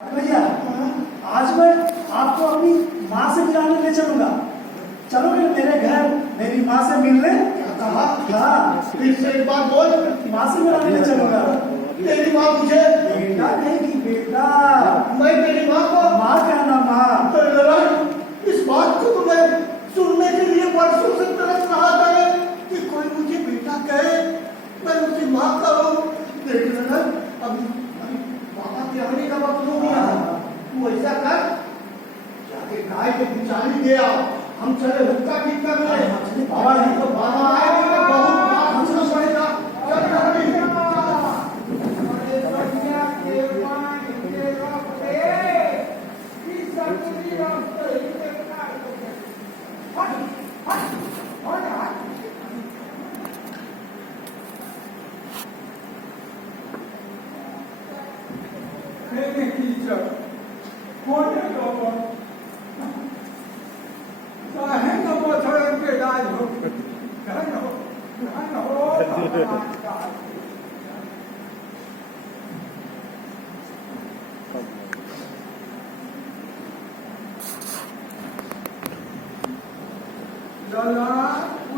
भैया आज मैं आपको अपनी माँ से मिलाने ले चलूंगा। चलोगे मेरे घर मेरी माँ से मिलने? कहा? हाँ, फिर से एक बार बोल। माँ से मिलाने ले चलूंगा। तेरी माँ मुझे? बेटा नहीं बेटा। मैं तेरी माँ को? माँ कहना माँ। तो नारायण, इस बात को तो मैं सुनने के लिए वर्षों से तरस रहा था कि कोई मुझे बेटा कहे, मैं उसे माँ कहूँ। देख नारायण, अभी पापा के आने का वक्त हो गया। तू ऐसा कर, जाके गाय के बिचारी दे आओ, हम चले हुक्का ठीक करने। बाबा नहीं तो बाबा आएंगे तो बहुत बात हमसे पड़ेगा। चल जल्दी।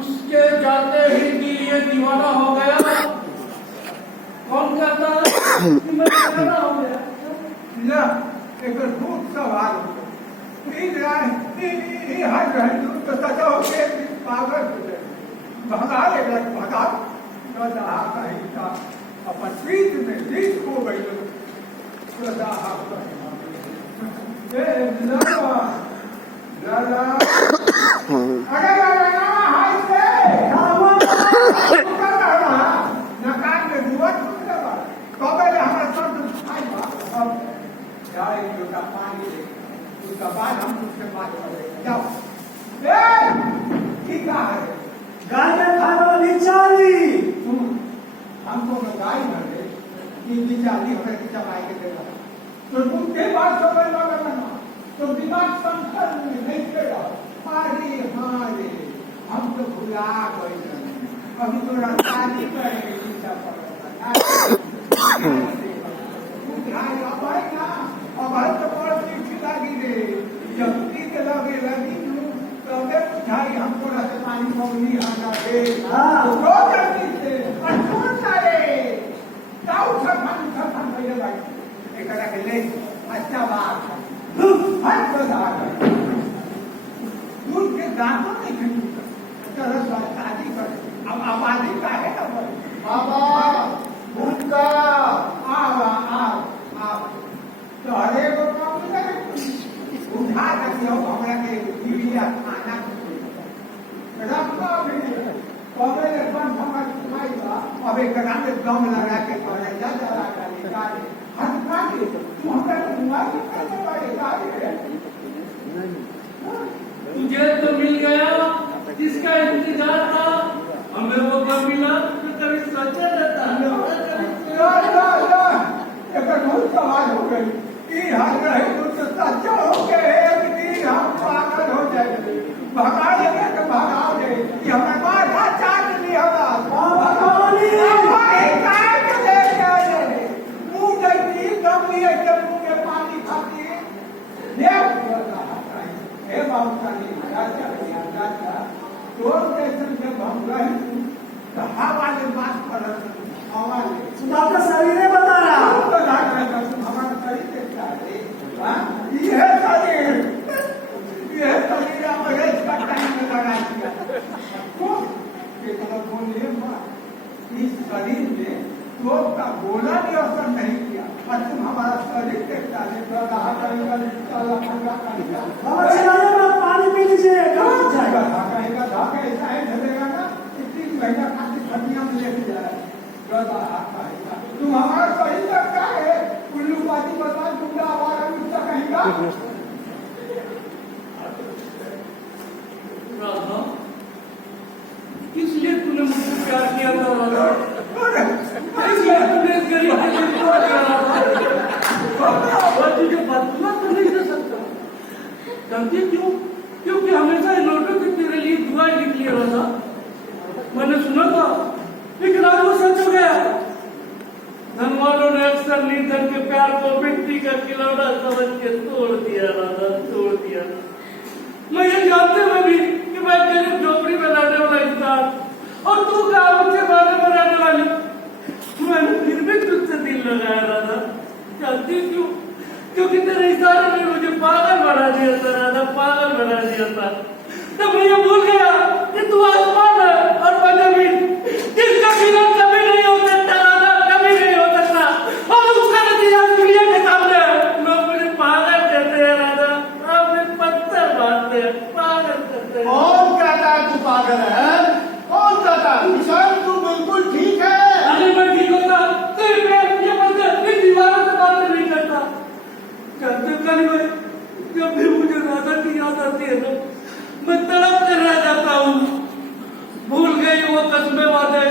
उसके जाते ही दिल ये दीवाना हो गया। कौन कहता है कि मैं दीवाना हो गया? ना एक भूत सवाल हो तो सजा हो के पागल हो गए। भगा लेगा भगा कहीं था अपन प्रीत में लीक हो गई। पानी दे, उसका बाद हम उसके बाद जाओ। ठीक है, गाय का खाना वाली चाली। हमको तो गाय न दे, कि चाली हमें चबाई के देगा। तो तुम के बात समझ ना करना, तो दिमाग संकर नहीं करेगा। अरे हाँ रे, हम तो भुला गए। अभी तो रास्तानी करेंगे अब तो बड़ चिट्ठी लगी रे, जल्दी के लगे लगी तबे बुझाई हमको रस पानी मौली हटा दे। तो जल्दी से अटूट रे जाऊ छठन भैया भाई एकरा के ले अच्छा बात हर प्रधान दूध के दांतों नहीं खींचूंगा तरह शादी कर। अब आबादी का है ना बाबा भूखा तो हरे को काम उठा रखियो हमरा के यूरिया खाना रखो भी पहले अपन हमरा खाइबा। अब एक में दम लगा के करे जा जरा का निकाल हट काटे तू हमरा को मार के करे वाले गाड़ी तुझे तो मिल गया जिसका इंतजार था। हमें वो कब मिला तो कभी सोचा रहता। बहुत सवाल हो गई कि हर रहे तो सच्चा हो गए कि हम पागल हो जाएंगे। भगा लेंगे तो भगाओ दे कि हमें माथा चाट लिया मुंह देखती दम लिए मुंह में पानी खाती हे बाबू का तो स्टेशन जब हम गए तो हवा ने बात कर हवा ने तुम्हारा शरीर बता रहा। हमारा शरीर देखता है। यह शरीर अंग्रेज का टाइम में लगा दिया। इस शरीर में लोग का बोला भी असर नहीं किया और तुम हमारा शरीर देखता है। पानी पी लीजिए। महीना खाती खटिया में लेके जाए तुम हमारा शरीर लगता है। उल्लू पाती बता दूंगा हमारा कुछ कहेगा। राधा, किस लिए तूने मुझसे प्यार किया था राधा? इसलिए तूने इस गरीब के लिए प्यार किया था। तुझे बदला तो नहीं दे सकता। जानती क्यों? क्योंकि हमेशा इन लोगों की तेरे लिए दुआएं निकली राधा। मैंने सुना था लेकिन आज वो सच हो गया। धनवान मुसलमानों ने अक्सर लीडर के प्यार को मिट्टी का खिलौना समझ के तोड़ दिया राधा, तोड़ दिया। मैं ये जानते हुए भी कि मैं गरीब झोपड़ी में रहने वाला इंसान और तू गाँव ऊंचे बाले में रहने वाली, मैंने फिर भी तुझसे दिल लगाया राधा। जानती क्यों? क्योंकि तेरे इशारे ने मुझे पागल बना दिया था राधा, पागल बना दिया था। तब मैं ये भूल गया कि तू आसमान है और मैं जमीन, जिसका मिलन कभी नहीं हो सकता राधा, कभी नहीं हो सकता। और उसका नतीजा दुनिया के सामने है। लोग मुझे पागल कहते हैं राधा, अब मुझे पत्थर मारते हैं, पागल कहते हैं। कौन कहता है तू पागल है? कौन कहता है? निशान तू बिल्कुल ठीक है। अरे मैं ठीक होता सिर्फ ये पत्थर इन दीवारों से बात नहीं करता। जानते हो काली भाई, जब भी मुझे राधा की याद आती है ना, मैं तड़प कर रह जाता हूँ। भूल गई वो कस्में बातें,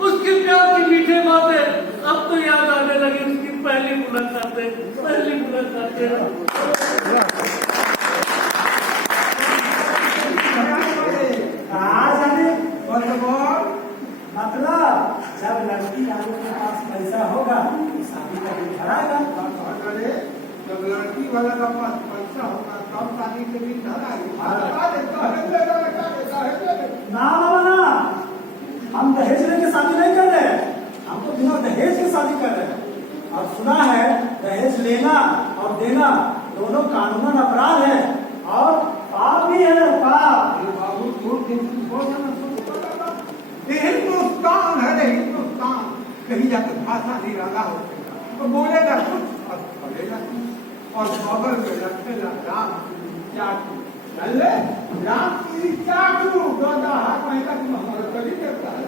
उसकी प्यार की मीठे बातें, अब तो याद आने लगी उसकी पहली मुलाकातें, पहली मुलाकातें। कहाँ जाने बोल मतलब जब लड़की वालों के पास पैसा होगा तो शादी का दिन धराएगा। अरे जब लड़की वाला का पास पैसा होगा तब शादी के दिन धराएगी। ना बाबा ना, हम दहेज लेके शादी नहीं कर रहे हैं, हम तो बिना दहेज के शादी कर रहे हैं। और सुना है दहेज लेना और देना दोनों कानूनन अपराध है और पाप भी है, पाप। बाबू हिंदुस्तान है, हिंदुस्तान कहीं जाकर भाषा निराला हो तो बोलेगा कुछ और बोलेगा कुछ। और बगल में रखेगा राम चाकू, चले राम की चाकू दादा हाथ महिला की हमारा कभी करता है।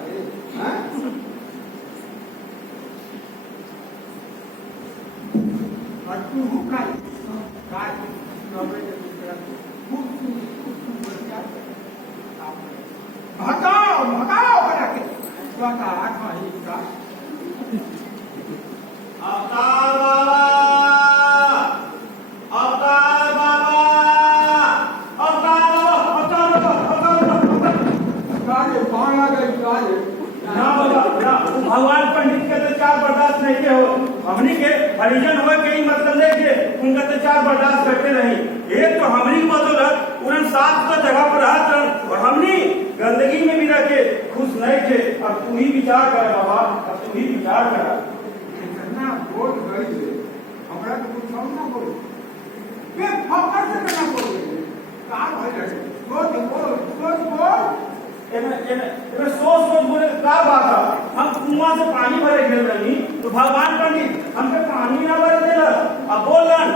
और तू काय भगाओ भगाओ करा के दादा हाथ महिला अवतार बाबा, अवतार बाबा, अवतार बाबा, अवतार बाबा, काले पाना गई काले ना बाबा ना, भगवान पंडित के तो चार बर्दाश्त नहीं के हो, हमनी के हरिजन हुए कई मतलब नहीं के उनका तो चार बर्दाश्त करते नहीं। एक तो हमनी की बदौलत उन्हें सात तो जगह पर हाथ और हमनी गंदगी में भी रखे खुश नहीं थे। अब तू ही विचार कर बाबा, अब तू ही विचार कर। कितना बोल गई है हमरा तो कुछ ना बोल ये फकर से ना बोल का भाई रे बोल एमे सोच बोले का बात है। हम कुआं से पानी भरे गेल रही तो भगवान पंडित हमके पानी ना भरे देला। अब बोलन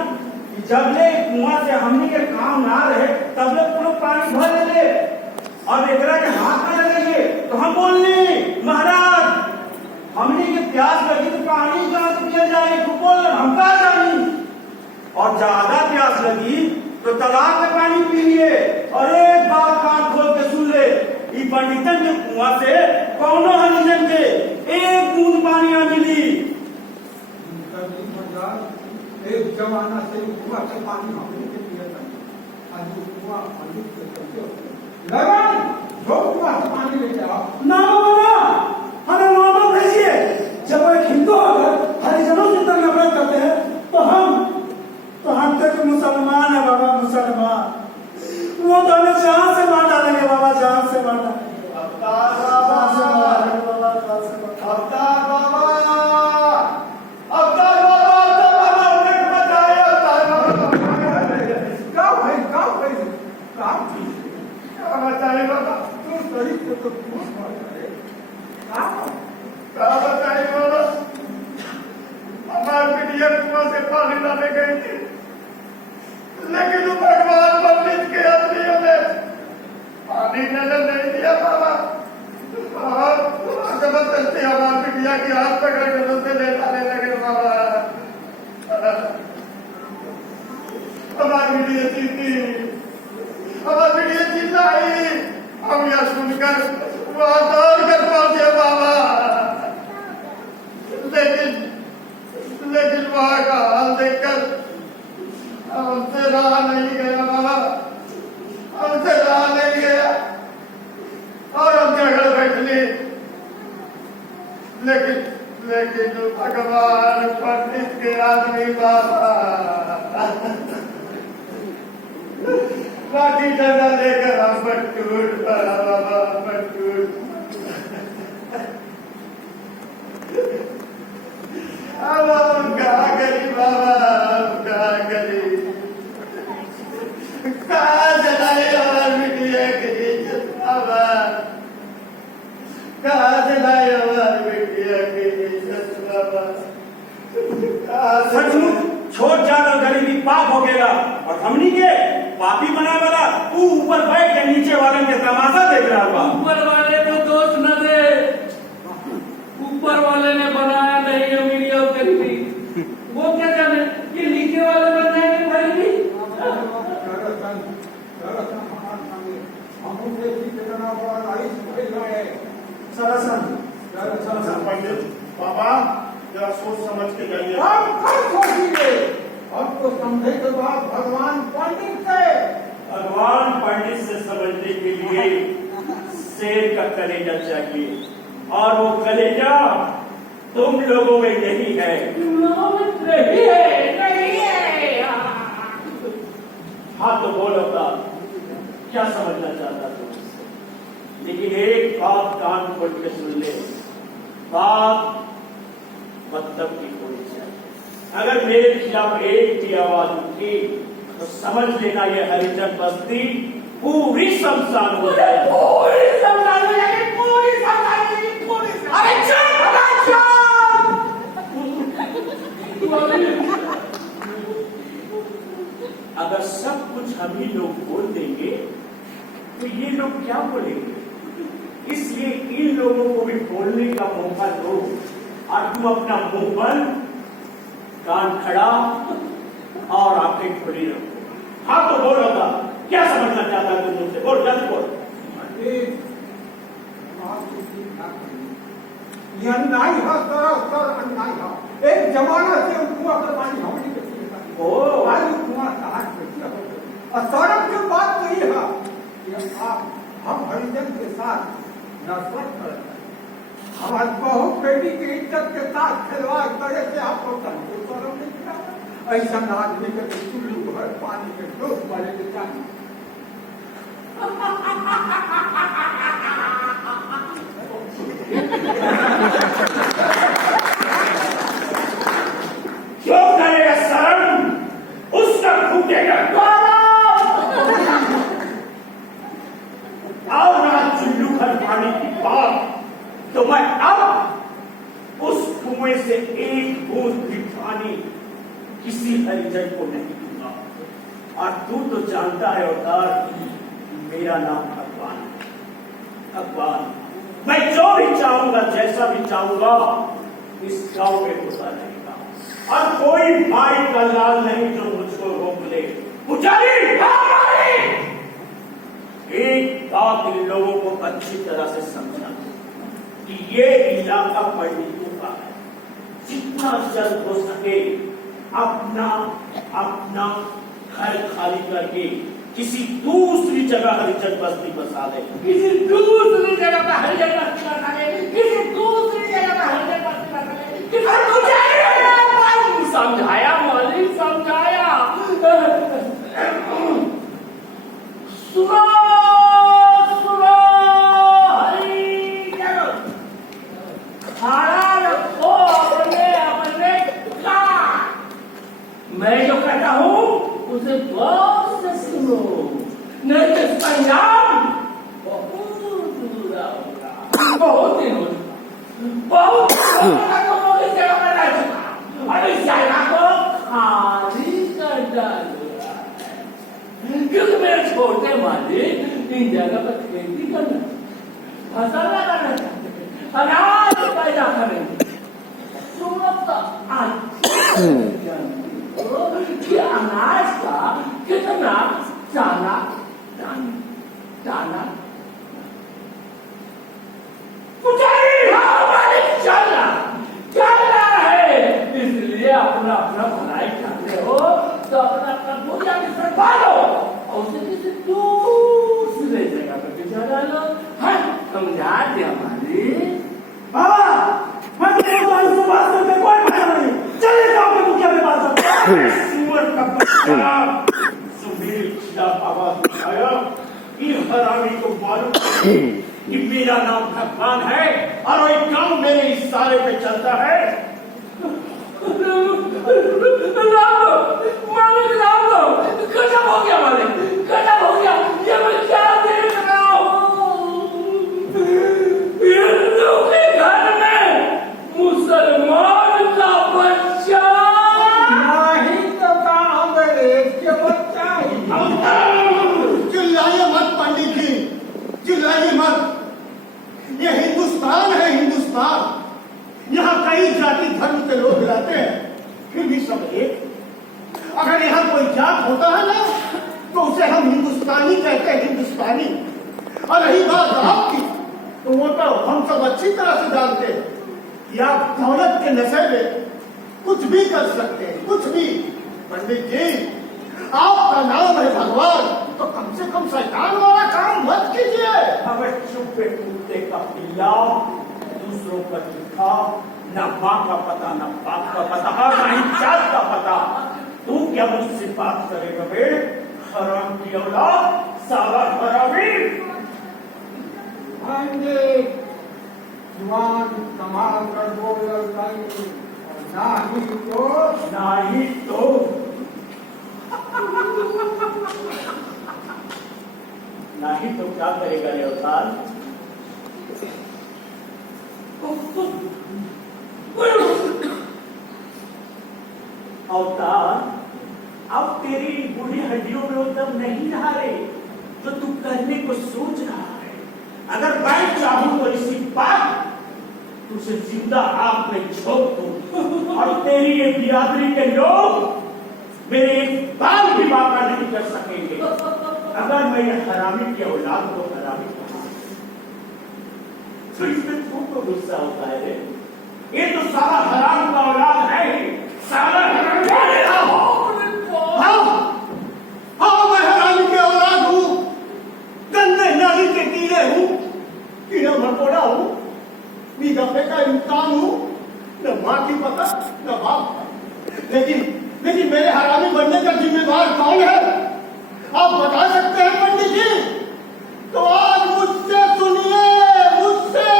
कि जब ले कुआं से हमनी के काम ना रहे तब ले पूरा पानी भर ले और एकरा के हाथ में लगे तो हम बोलनी महाराज हमनी के प्यास लगी तो पानी कहाँ से पिया जाए तो बोलन हम कहा जानी। और ज्यादा प्यास लगी तो तालाब में पानी पी लिए। और एक बात कान खोल के सुन ले, ई पंडितन के कुआं से कौनो हरिजन के एक बूंद पानी न मिली। एक जमाना से कुआं से पानी हमने के पिया था, आज कुआं पानी से चलते लगन जो कुआं से पानी ले जाओ ना बाबा, हमें वहां भेजिए। जब वो एक हिंदू होकर हरिजनों से इतना नफरत करते हैं तो हम तो मुसलमान है बाबा, मुसलमान। वो तो हमें जान से मार डालेंगे बाबा, जान से मार डालेंगे। अवतार बाबा, अवतार बाबा, अवतार बाबा, उन्हें बचाए अवतार बाबा। का भाई बचाए बाबा, तू सही से तो पूछ करे क्या बचाए बाबा। हमारी बिटिया कुआं से पानी लाने गई थी लेकिन भगवान पंडित के आदमियों ने पानी नजर नहीं दिया बाबा। और जबरदस्ती हमारी बिटिया की हाथ पकड़ कर उनसे ले जाने लगे बाबा। हमारी बिटिया जीती, हमारी बिटिया चिल्लाई। हम यह सुनकर वहां दौड़ कर पहुंचे बाबा। लेकिन वहां का हाल देखकर हमसे रहा नहीं गया बाबा, हमसे रहा नहीं गया और हम झगड़ बैठ ली। लेकिन से कि जो भगवान पंडित के आदमी बाबा लाठी डंडा लेकर हम पर टूट पड़ा बाबा पर टूट। अब हम कहाँ करी बाबा, हम कहाँ करी, कहाँ जलाए और बिटिया की इज्जत बाबा, कहाँ जलाए और बिटिया की इज्जत बाबा। सचमुच छोट जात और गरीबी पाप हो गएगा और हमनी के पापी बनाए वाला तू ऊपर बैठ के नीचे वालन के तमाशा देख रहा बा। ऊपर वाले को दोष न दे, ऊपर वाले ने बनाया नहीं अमीरी और गरीबी, वो क्या जाने कि नीचे वाले बनाएंगे गरीबी। पंडित बाबा जरा सोच समझ के जाइए। हम कब सोचेंगे, हमको समझे के बाद भगवान पंडित से, भगवान पंडित से समझने के लिए शेर का कलेजा चाहिए और वो कलेजा तुम लोगों में नहीं है। नहीं है, नहीं है। हाँ तो बोलो था क्या समझना चाहता तुम इससे? लेकिन एक बात कान खोल के सुन ले, बात मतलब की होनी चाहिए। अगर मेरे खिलाफ एक भी आवाज उठी तो समझ लेना ये हरिजन बस्ती पूरी शमशान हो जाए। पूरी शमशान हो जाएगी, पूरी शमशान हो जाएगी, पूरी शमशान। अरे चुप! अगर सब कुछ हम ही लोग बोल देंगे तो ये लोग क्या बोलेंगे? इसलिए इन लोगों को भी बोलने का मौका दो और तुम अपना मुंह बंद, कान खड़ा और आंखें खुली रखो। हाँ तो बोल रहा क्या समझना चाहता है तुम मुझसे? बोल, जल्दी बोल। ये अन्याय है, सरासर अन्याय है। एक जमाना से कुआं का पानी हमने आज कुआं कहाँ और सौरभ की बात तो ये है कि हम हरिजन के साथ नफरत करते हैं, हमारी बहू बेटी की इज्जत के साथ खिलवाड़ करे से आपको तनको सौरभ नहीं किया। ऐसा आदमी के चुल्लू भर पानी में डूब वाले के चाहिए। क्यों करेगा शर्म? उसका फूटेगा और ना चुल्लू भर पानी की बात तो मैं अब उस कुएं से एक बूंद भी पानी किसी हरिजन को नहीं दूंगा। और तू तो जानता है अवतार, मेरा नाम भगवान है। भगवान, मैं जो भी चाहूंगा, जैसा भी चाहूंगा, इस गांव में होता रहेगा और कोई भाई का लाल नहीं जो मुझको रोक ले। पुजारी, एक बात इन लोगों को अच्छी तरह से समझा कि ये इलाका पंडितों का है। जितना जल्द हो सके अपना अपना घर खाली करके किसी दूसरी जगह हरिजन बस्ती बसा दे। किसी दूसरी जगह पर हरिजन बस्ती बसा दे, किसी दूसरी जगह पर हरिजन बस्ती बसा दे। समझाया मालिक, समझाया। सुनो सुनो हरिजन, खाना रखो अपने अपने काम। मैं जो कहता हूँ उसे गौर से सुनो, नहीं तो इसका अंजाम बहुत बुरा होगा। बहुत दिन हो चुका, बहुत लोग इस जगह पर रह चुका और इस जगह को खाली कर डाला है। क्योंकि मेरे छोटे मालिक इन जगह पर खेती करना, फसल लगाना चाहते हैं, अनाज पैदा करेंगे। तुम लोग तो कि अनाज का कितना दाना दाना चल रहा है। इसलिए अपना अपना भलाई चाहते हो तो अपना अपना पूजा के संभालो और उसे किसी दूसरे जगह पर बिछा डालो। समझा दिया मालिक। बाबा, मैं तुम्हें सुअर का बच्चा सुनील खिलाफ आवाज उठाया कि हरामी को मालूम है कि मेरा नाम भगवान है और वही काम मेरे इशारे पे चलता है। मालिक राम दो, खत्म हो गया मालिक, खत्म हो गया। ये मैं क्या देख रहा हूँ? हिंदू के घर में मुसलमान का बच्चा। नहीं तो कहा अंग्रेज के बच्चा ही। चिल्लाइए मत पंडित जी, चिल्लाइए मत। ये हिंदुस्तान है, हिंदुस्तान। यहाँ कई जाति धर्म के लोग रहते हैं, फिर भी सब एक। अगर यहाँ कोई जात होता है ना तो उसे हम हिंदुस्तानी कहते हैं, हिंदुस्तानी। और रही बात आपकी, तो वो तो हम सब अच्छी तरह से जानते हैं कि आप दौलत के नशे में कुछ भी कर सकते हैं, कुछ भी। पंडित जी, आपका नाम है भगवान, तो कम से कम शैतान वाला काम मत कीजिए। अबे चुप पे कुत्ते का पिल्ला, दूसरों का दिखा, न माँ का पता, न बाप का पता, न ही जात का पता। तू क्या मुझसे बात करेगा बे? हराम की औलाद, साला हरामी। पंडित जुबान संभाल कर बोल नहीं, नहीं तो नहीं तो क्या करेगा रे अवतार? अवतार, अब तेरी बूढ़ी हड्डियों में वो दम नहीं रहा रे जो तू करने को सोच रहा है। अगर मैं चाहूं तो इसी बात तुझे जिंदा आग में झोंक दूं और तेरी ये बिरादरी के लोग मेरे एक बाल भी बाका नहीं कर सकेंगे। अगर मैं ये हरामी की औलाद को हरामी कहा तो इसमें तुमको गुस्सा होता है रे? ये तो सारा हराम का औलाद है, सारा हराम का हाँ, मैं हरामी की औलाद हूँ, गंदे नाली के कीड़े हूँ, कीड़ा मकोड़ा हूँ, दफे का इंसान हूँ, न माँ की पता न बाप का। लेकिन मेरे हरामी बनने का जिम्मेदार कौन है? आप बता सकते हैं पंडित जी? तो आज मुझसे सुनिए, मुझसे।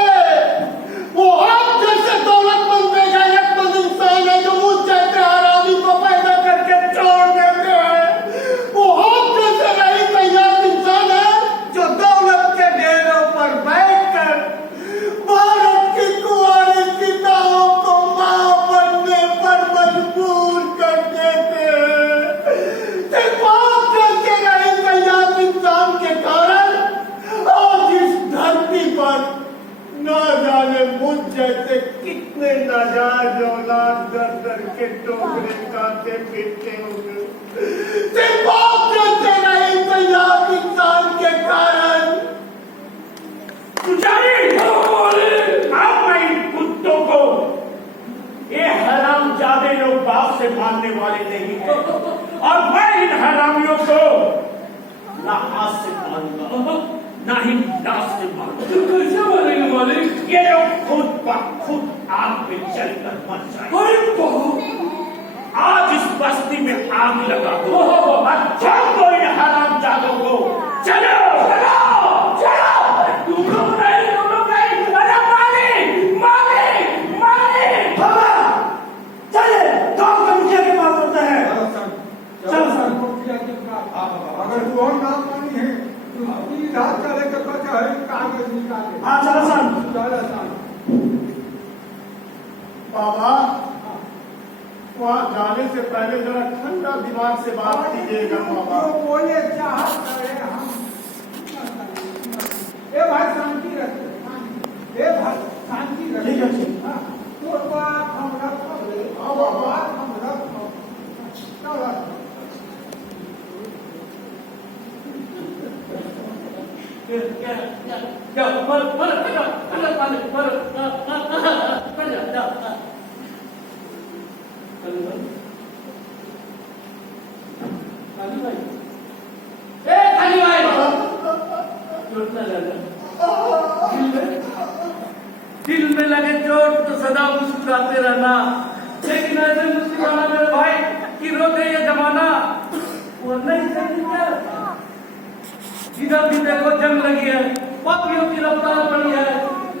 वो आप जैसे दौलतमंद बेगैरतमंद इंसान है जो मुझ जैसे हरामी को पैदा करके छोड़ देते हैं। वो आप जैसे नहीं तैयार इंसान है जो दौलत के ढेरों पर बैठकर भारत की कुंवारी सीताओं को मां बनने पर मजबूर कर देते हैं। सिर्फ आप जैसे नहीं तैयार इंसान के कारण आज इस धरती पर न जाने मुझ जैसे कितने नाजायज औलाद दर दर के टोकरे खाते फिरते होंगे। सिर्फ आप जैसे नहीं तैयार इंसान के कारण। अब मैं इन कुत्तों को, ये हरामजादे लोग बाप से मानने वाले नहीं हैं और मैं इन हरामियों को ना हाथ से मारूंगा ना ही नाक से मारूंगा। कैसे मारेंगे मालिक? ये लोग खुद ब खुद आग में जलकर मर जाएंगे। आज इस बस्ती में आग लगा दो और छोड़ इन हरामजादों को। चलो चलो चलो। तुम लोग नहीं, अरे मालिक बाबा, चले गांव के मुखिया के पास होते हैं। चल सर। अगर तू और नाम मानी है तो अपनी रात चले के कचहरी कागज निकाले। हाँ चलो सन। चलो सन। बाबा, वहाँ जाने से पहले जरा ठंडा दिमाग से बात कीजिएगा बाबा। जो बोले चाहत करे हम। ए भाई शांति रखे, ए भाई शांति रखे। ठीक है, ठीक। हाँ, तो बात हम रखोगे। हाँ बाबा। बात हम रखो। चलो। दिल में लगे चोट तो सदा मुस्कुराते रहना, लेकिन ऐसे मुस्कुराना मेरे भाई कि रोते ये जमाना और नहीं सही है। इधर भी देखो जंग लगी है, पापियों की रफ्तार बढ़ी है,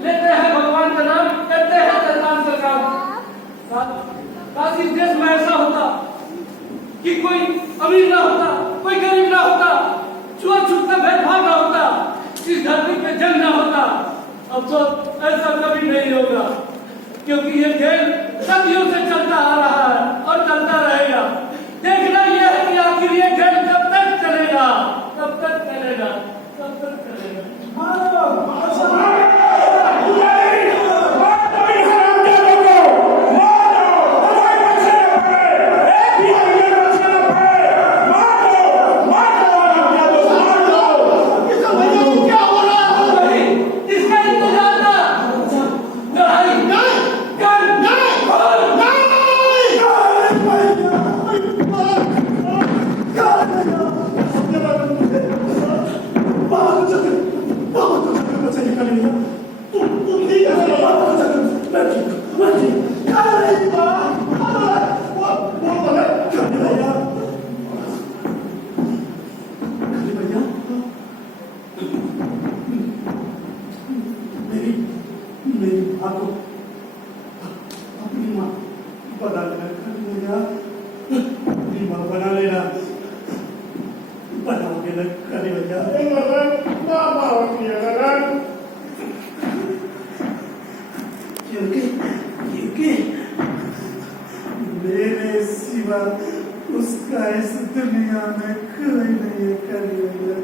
लेते हैं भगवान का नाम, करते हैं सरकार का काम। काश इस देश में ऐसा होता कि कोई अमीर ना होता, कोई गरीब ना होता, छुआछूत का भेदभाव ना होता, इस धरती पे जंग ना होता। अब तो ऐसा कभी नहीं होगा, क्योंकि ये खेल सदियों से चलता आ रहा है और चलता रहेगा। देखना यह है कि आखिर ये खेल कब तक चलेगा, कब तक चलेगा, कब तक चलेगा। मेरे सिवा उसका इस दुनिया में कोई नहीं है, कोई नहीं है।